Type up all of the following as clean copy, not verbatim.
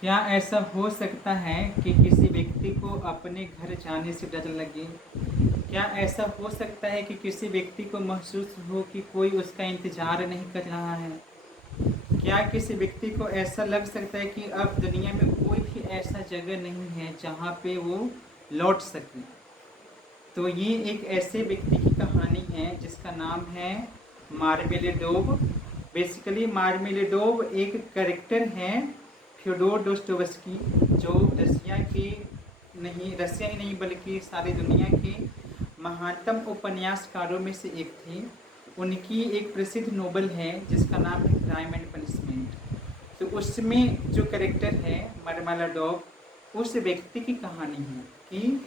क्या ऐसा हो सकता है कि किसी व्यक्ति को अपने घर जाने से डर लगे? क्या ऐसा हो सकता है कि किसी व्यक्ति को महसूस हो कि कोई उसका इंतज़ार नहीं कर रहा है? क्या किसी व्यक्ति को ऐसा लग सकता है कि अब दुनिया में कोई भी ऐसा जगह नहीं है जहाँ पे वो लौट सके? तो ये एक ऐसे व्यक्ति की कहानी है जिसका नाम है मार्मेलेडोव। बेसिकली मार्मेलेडोव एक कैरेक्टर है फ्योडोर डोस्टोवस्की, जो रसिया ही नहीं बल्कि सारी दुनिया के महानतम उपन्यासकारों में से एक थे। उनकी एक प्रसिद्ध नोवेल है जिसका नाम है क्राइम एंड पनिशमेंट। तो उसमें जो कैरेक्टर है मार्मेलाडोव, उस व्यक्ति की कहानी है कि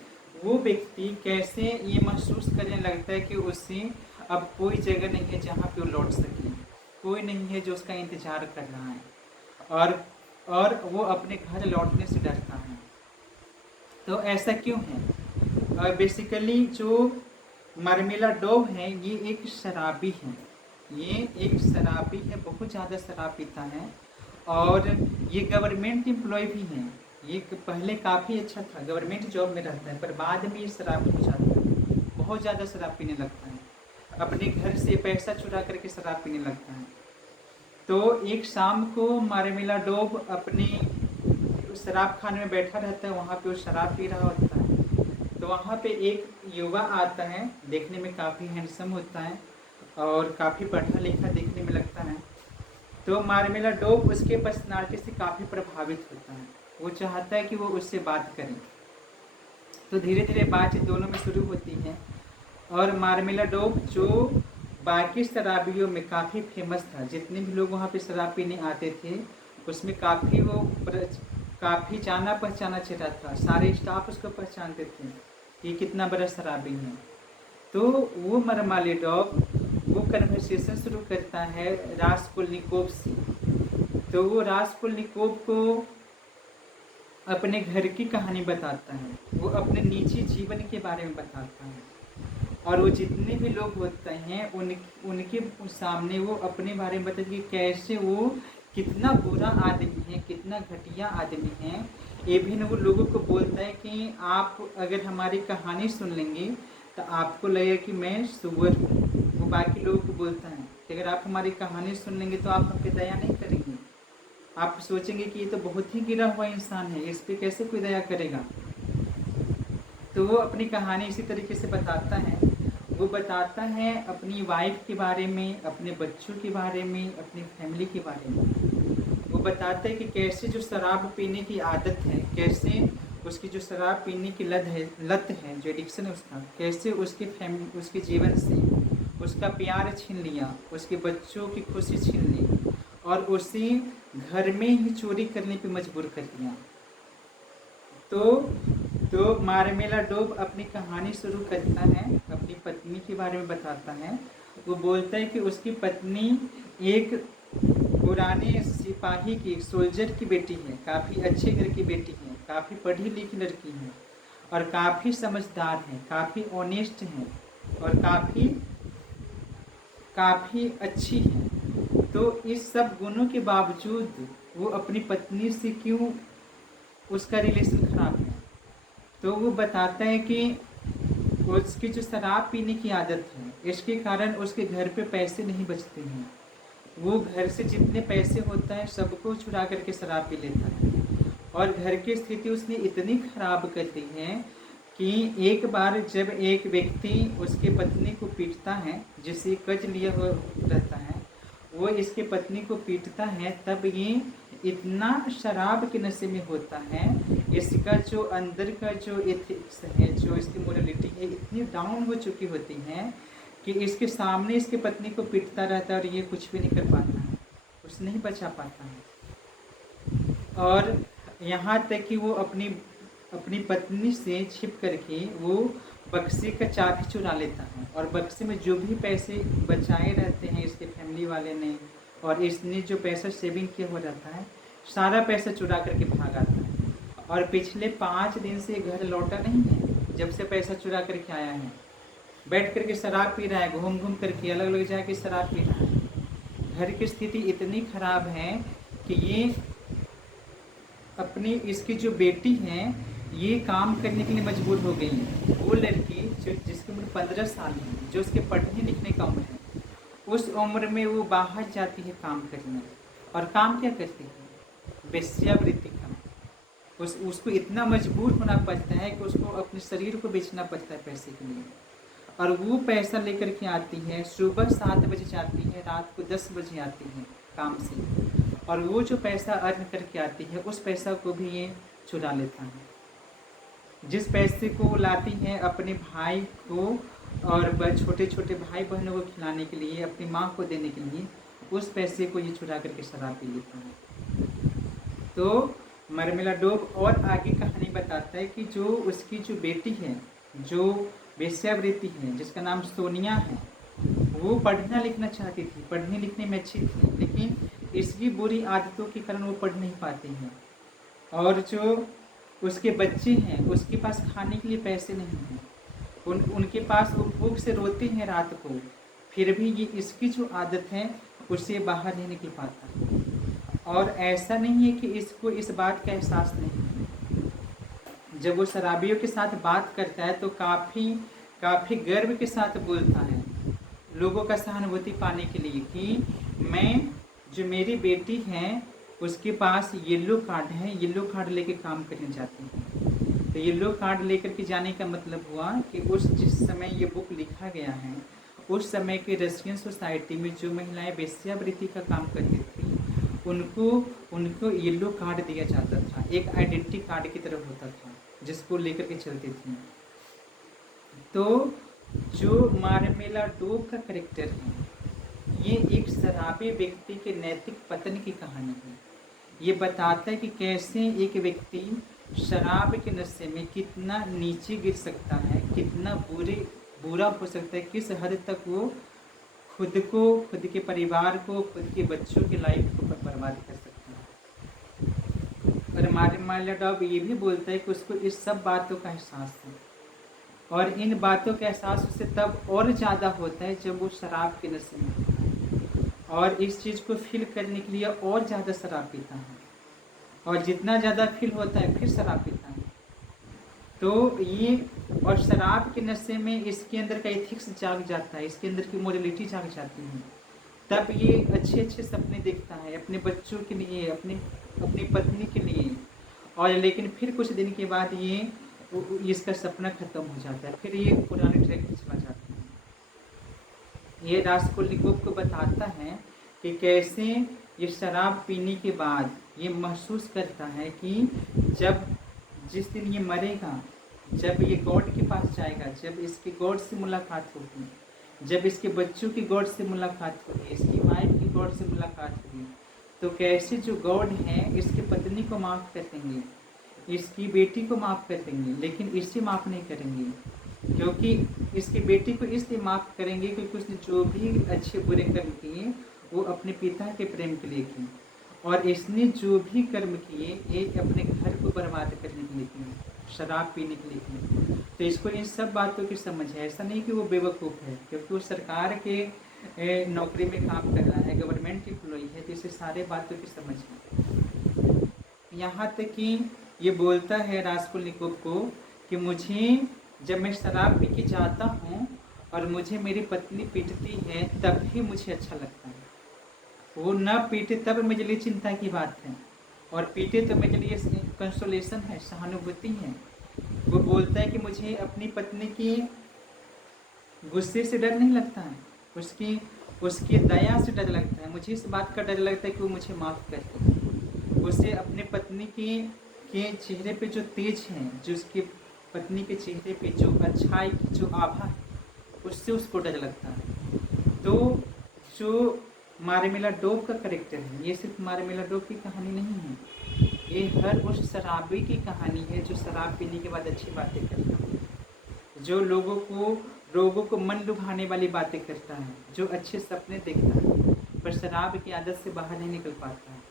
वो व्यक्ति कैसे ये महसूस करने लगता है कि उससे अब कोई जगह नहीं है जहाँ पे वो लौट सके, कोई नहीं है जो उसका इंतज़ार कर रहा है, और वो अपने घर लौटने से डरता है। तो ऐसा क्यों है? बेसिकली जो मार्मेलाडोव है ये एक शराबी है। ये एक शराबी है, बहुत ज़्यादा शराब पीता है, और ये गवर्नमेंट एम्प्लॉय भी है। ये पहले काफ़ी अच्छा था, गवर्नमेंट जॉब में रहता है, पर बाद में ये शराबी हो जाता है, बहुत ज़्यादा शराब पीने लगता है, अपने घर से पैसा चुरा करके शराब पीने लगता है। तो एक शाम को मार्मेलाडोव अपने शराब खाने में बैठा रहता है, वहाँ पे वो शराब पी रहा होता है। तो वहाँ पे एक युवा आता है, देखने में काफ़ी हैंडसम होता है और काफ़ी पढ़ा लिखा देखने में लगता है। तो मार्मेलाडोव उसके पर्सनालिटी से काफ़ी प्रभावित होता है, वो चाहता है कि वो उससे बात करें। तो धीरे धीरे बातचीत दोनों में शुरू होती है, और मार्मेलाडोव जो बाकी शराबियों में काफ़ी फेमस था, जितने भी लोग वहाँ पे शराब पीने आते थे उसमें काफ़ी वो काफ़ी जाना पहचाना चेहरा था, सारे स्टाफ उसको पहचानते थे कि कितना बड़ा शराबी है। तो वो मार्मेलाडोव वो कन्वर्सेशन शुरू करता है रास्कोल्निकोव से। तो वो रास्कोल्निकोव को अपने घर की कहानी बताता है, वो अपने निजी जीवन के बारे में बताता है, और वो जितने भी लोग होते हैं उनके सामने वो अपने बारे में बताते हैं कि कैसे वो कितना बुरा आदमी है, कितना घटिया आदमी है। इवन वो लोगों को बोलता है कि आप अगर हमारी कहानी सुन लेंगे तो आपको लगेगा कि मैं सुअर हूँ। वो बाकी लोगों को बोलता है कि अगर आप हमारी कहानी सुन लेंगे तो आप हम पे दया नहीं करेंगे, आप सोचेंगे कि ये तो बहुत ही गिरा हुआ इंसान है, इस पर कैसे कोई दया करेगा। तो वो अपनी कहानी इसी तरीके से बताता है। वो बताता है अपनी वाइफ के बारे में, अपने बच्चों के बारे में, अपनी फैमिली के बारे में। वो बताता है कि कैसे जो शराब पीने की आदत है, कैसे उसकी जो शराब पीने की लत है, जो एडिक्शन है उसका, कैसे उसके जीवन से उसका प्यार छीन लिया, उसके बच्चों की खुशी छीन ली, और उसे घर में ही चोरी करने पे मजबूर कर दिया। तो मार्मेलाडोव अपनी कहानी शुरू करता है, अपनी पत्नी के बारे में बताता है। वो बोलता है कि उसकी पत्नी एक पुराने सिपाही की, सोल्जर की बेटी है, काफ़ी अच्छे घर की बेटी है, काफ़ी पढ़ी लिखी लड़की है, और काफ़ी समझदार है, काफ़ी ऑनेस्ट है, और काफ़ी काफ़ी अच्छी है। तो इस सब गुणों के बावजूद वो अपनी पत्नी से क्यों उसका रिलेशन खराब है? तो वो बताता है कि उसकी जो शराब पीने की आदत है, इसके कारण उसके घर पे पैसे नहीं बचते हैं। वो घर से जितने पैसे होता है सबको चुरा करके शराब पी लेता है, और घर की स्थिति उसने इतनी खराब कर दी है कि एक बार जब एक व्यक्ति उसके पत्नी को पीटता है, जिसे कर्ज लिया हुआ रहता है, वो इसके पत्नी को पीटता है, तब ये इतना शराब के नशे में होता है, इसका जो अंदर का जो एथिक्स है, जो इसकी मोरलिटी है, इतनी डाउन हो चुकी होती है कि इसके सामने इसके पत्नी को पीटता रहता है और ये कुछ भी नहीं कर पाता है, उसे नहीं बचा पाता है। और यहाँ तक कि वो अपनी अपनी पत्नी से छिप करके वो बक्से का चाबी चुरा लेता है, और बक्से में जो भी पैसे बचाए रहते हैं इसके फैमिली वाले ने, और इसने जो पैसा सेविंग किया हुआ रहता है, सारा पैसा चुरा करके भाग आता है। और पिछले 5 दिन से घर लौटा नहीं है, जब से पैसा चुरा करके आया है, बैठ करके शराब पी रहा है, घूम घूम करके अलग अलग जाके शराब पी रहा है। घर की स्थिति इतनी खराब है कि ये अपनी इसकी जो बेटी है ये काम करने के लिए मजबूर हो गई है। वो लड़की जो जिसकी उम्र 15 साल है, जो उसके पढ़ने लिखने का उम्र है, उस उम्र में वो बाहर जाती है काम करने। और काम क्या करती है? वेश्यावृत्ति का। उसको इतना मजबूर होना पड़ता है कि उसको अपने शरीर को बेचना पड़ता है पैसे के लिए। और वो पैसा लेकर के आती है, सुबह 7 बजे जाती है, रात को 10 बजे आती है काम से। और वो जो पैसा अर्न करके आती है उस पैसा को भी ये चुरा लेता है। जिस पैसे को वो लाती है अपने भाई को और छोटे छोटे भाई बहनों को खिलाने के लिए, अपनी माँ को देने के लिए, उस पैसे को ये चुरा करके शराब पी लेता है। तो मरमिला डोब और आगे कहानी बताता है कि जो उसकी जो बेटी है, जो वेश्यावृत्ति है, जिसका नाम सोनिया है, वो पढ़ना लिखना चाहती थी, पढ़ने लिखने में अच्छी थी, लेकिन इसकी बुरी आदतों के कारण वो पढ़ नहीं पाती है। और जो उसके बच्चे हैं उसके पास खाने के लिए पैसे नहीं हैं, उनके पास वो भूख से रोते हैं रात को, फिर भी ये इसकी जो आदत है उससे बाहर नहीं निकल पाता। और ऐसा नहीं है कि इसको इस बात का एहसास नहीं है। जब वो शराबियों के साथ बात करता है तो काफ़ी गर्व के साथ बोलता है, लोगों का सहानुभूति पाने के लिए, कि मैं जो मेरी बेटी है उसके पास येलो कार्ड है, येलो कार्ड लेके काम करने जाती है। तो येलो कार्ड लेकर के जाने का मतलब हुआ कि जिस समय ये बुक लिखा गया है उस समय के रशियन सोसाइटी में जो महिलाएं वेश्यावृत्ति का काम करती थी उनको येलो कार्ड दिया जाता था, एक आइडेंटिटी कार्ड की तरह होता था जिसको लेकर के चलती थी। तो जो मार्मेला डोब का कैरेक्टर है ये एक शराबी व्यक्ति के नैतिक पतन की कहानी है। ये बताता है कि कैसे एक व्यक्ति शराब के नशे में कितना नीचे गिर सकता है, कितना बुरा हो सकता है, किस हद तक वो खुद को, खुद के परिवार को, खुद के बच्चों की लाइफ को बर्बाद कर सकता है। और मार्मेला डोब ये भी बोलता है कि उसको इस सब बातों का एहसास है, और इन बातों का एहसास उससे तब और ज़्यादा होता है जब वो शराब के नशे में होता है, और इस चीज़ को फील करने के लिए और ज़्यादा शराब पीता है, और जितना ज़्यादा फील होता है फिर शराब पीता है। तो ये, और शराब के नशे में इसके अंदर का एथिक्स जाग जाता है, इसके अंदर की मोरलिटी जाग जाती है। तब ये अच्छे अच्छे सपने देखता है अपने बच्चों के लिए, अपनी पत्नी के लिए, और लेकिन फिर कुछ दिन के बाद ये इसका सपना खत्म हो जाता है, फिर ये पुराने ट्रैक पर चला जाता है। ये रास्कोल्निकोव को बताता है कि कैसे ये शराब पीने के बाद ये महसूस करता है कि जिस दिन ये मरेगा, जब ये गॉड के पास जाएगा, जब इसके गॉड से मुलाकात होगी, जब इसके बच्चों की गॉड से मुलाकात होगी, इसकी वाइफ की गॉड से मुलाकात होगी, तो कैसे जो गॉड है इसकी पत्नी को माफ़ कर देंगे, इसकी बेटी को माफ़ कर देंगे, लेकिन इसे माफ़ नहीं करेंगे। क्योंकि इसकी बेटी को इसलिए माफ़ करेंगे क्योंकि उसने जो भी अच्छे बुरे कर्म किए वो अपने पिता के प्रेम के लिए किए, और इसने जो भी कर्म किए ये अपने घर को बर्बाद करने के लिए किए, शराब पीने के लिए किए। तो इसको इन सब बातों की समझ है। ऐसा नहीं कि वो बेवकूफ़ है, क्योंकि वो सरकार के नौकरी में काम कर रहा है, गवर्नमेंट एम्प्लॉई है, तो इसे सारे बातों की समझ है। यहाँ तक कि ये बोलता है रास्कोल्निकोव को कि मुझे, जब मैं शराब पी के जाता हूँ और मुझे मेरी पत्नी पीटती है तब भी मुझे अच्छा लगता है। वो न पीटे तब मेरे लिए चिंता की बात है, और पीटे तो मेरे लिए कंसोलेशन है, सहानुभूति है। वो बोलता है कि मुझे अपनी पत्नी की गुस्से से डर नहीं लगता है, उसकी दया से डर लगता है। मुझे इस बात का डर लगता है कि वो मुझे माफ़ कर दे। उसे अपने पत्नी के चेहरे पे जो तेज है, जो उसकी पत्नी के चेहरे पे जो अच्छाई की जो आभा है, उससे उसको डर लगता है। तो जो मार्मेला डोब का कैरेक्टर है ये सिर्फ मार्मेला डोब की कहानी नहीं है, ये हर उस शराबी की कहानी है जो शराब पीने के बाद अच्छी बातें करता है, जो लोगों को मन लुभाने वाली बातें करता है, जो अच्छे सपने देखता है, पर शराब की आदत से बाहर नहीं निकल पाता है।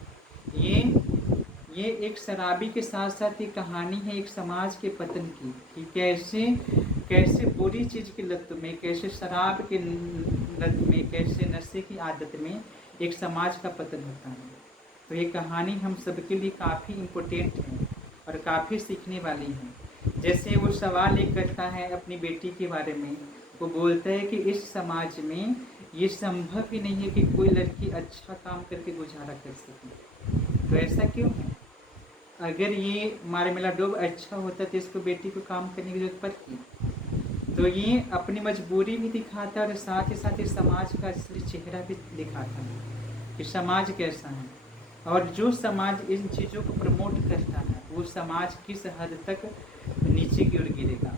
ये एक शराबी के साथ साथ ये कहानी है एक समाज के पतन की, कि कैसे बुरी चीज़ की लत में, कैसे शराब के लत में, कैसे नशे की आदत में एक समाज का पतन होता है। तो ये कहानी हम सबके लिए काफ़ी इम्पोर्टेंट है और काफ़ी सीखने वाली है। जैसे वो सवाल एक करता है अपनी बेटी के बारे में, वो बोलता है कि इस समाज में ये संभव ही नहीं है कि कोई लड़की अच्छा काम करके गुजारा कर सके। तो ऐसा क्यों है? अगर ये मार्मेलाडोव अच्छा होता तो इसको बेटी को काम करने की जरूरत पड़ती। तो ये अपनी मजबूरी भी दिखाता है और साथ ही समाज का असली चेहरा भी दिखाता है कि समाज कैसा है। और जो समाज इन चीज़ों को प्रमोट करता है वो समाज किस हद तक नीचे की ओर गिरेगा।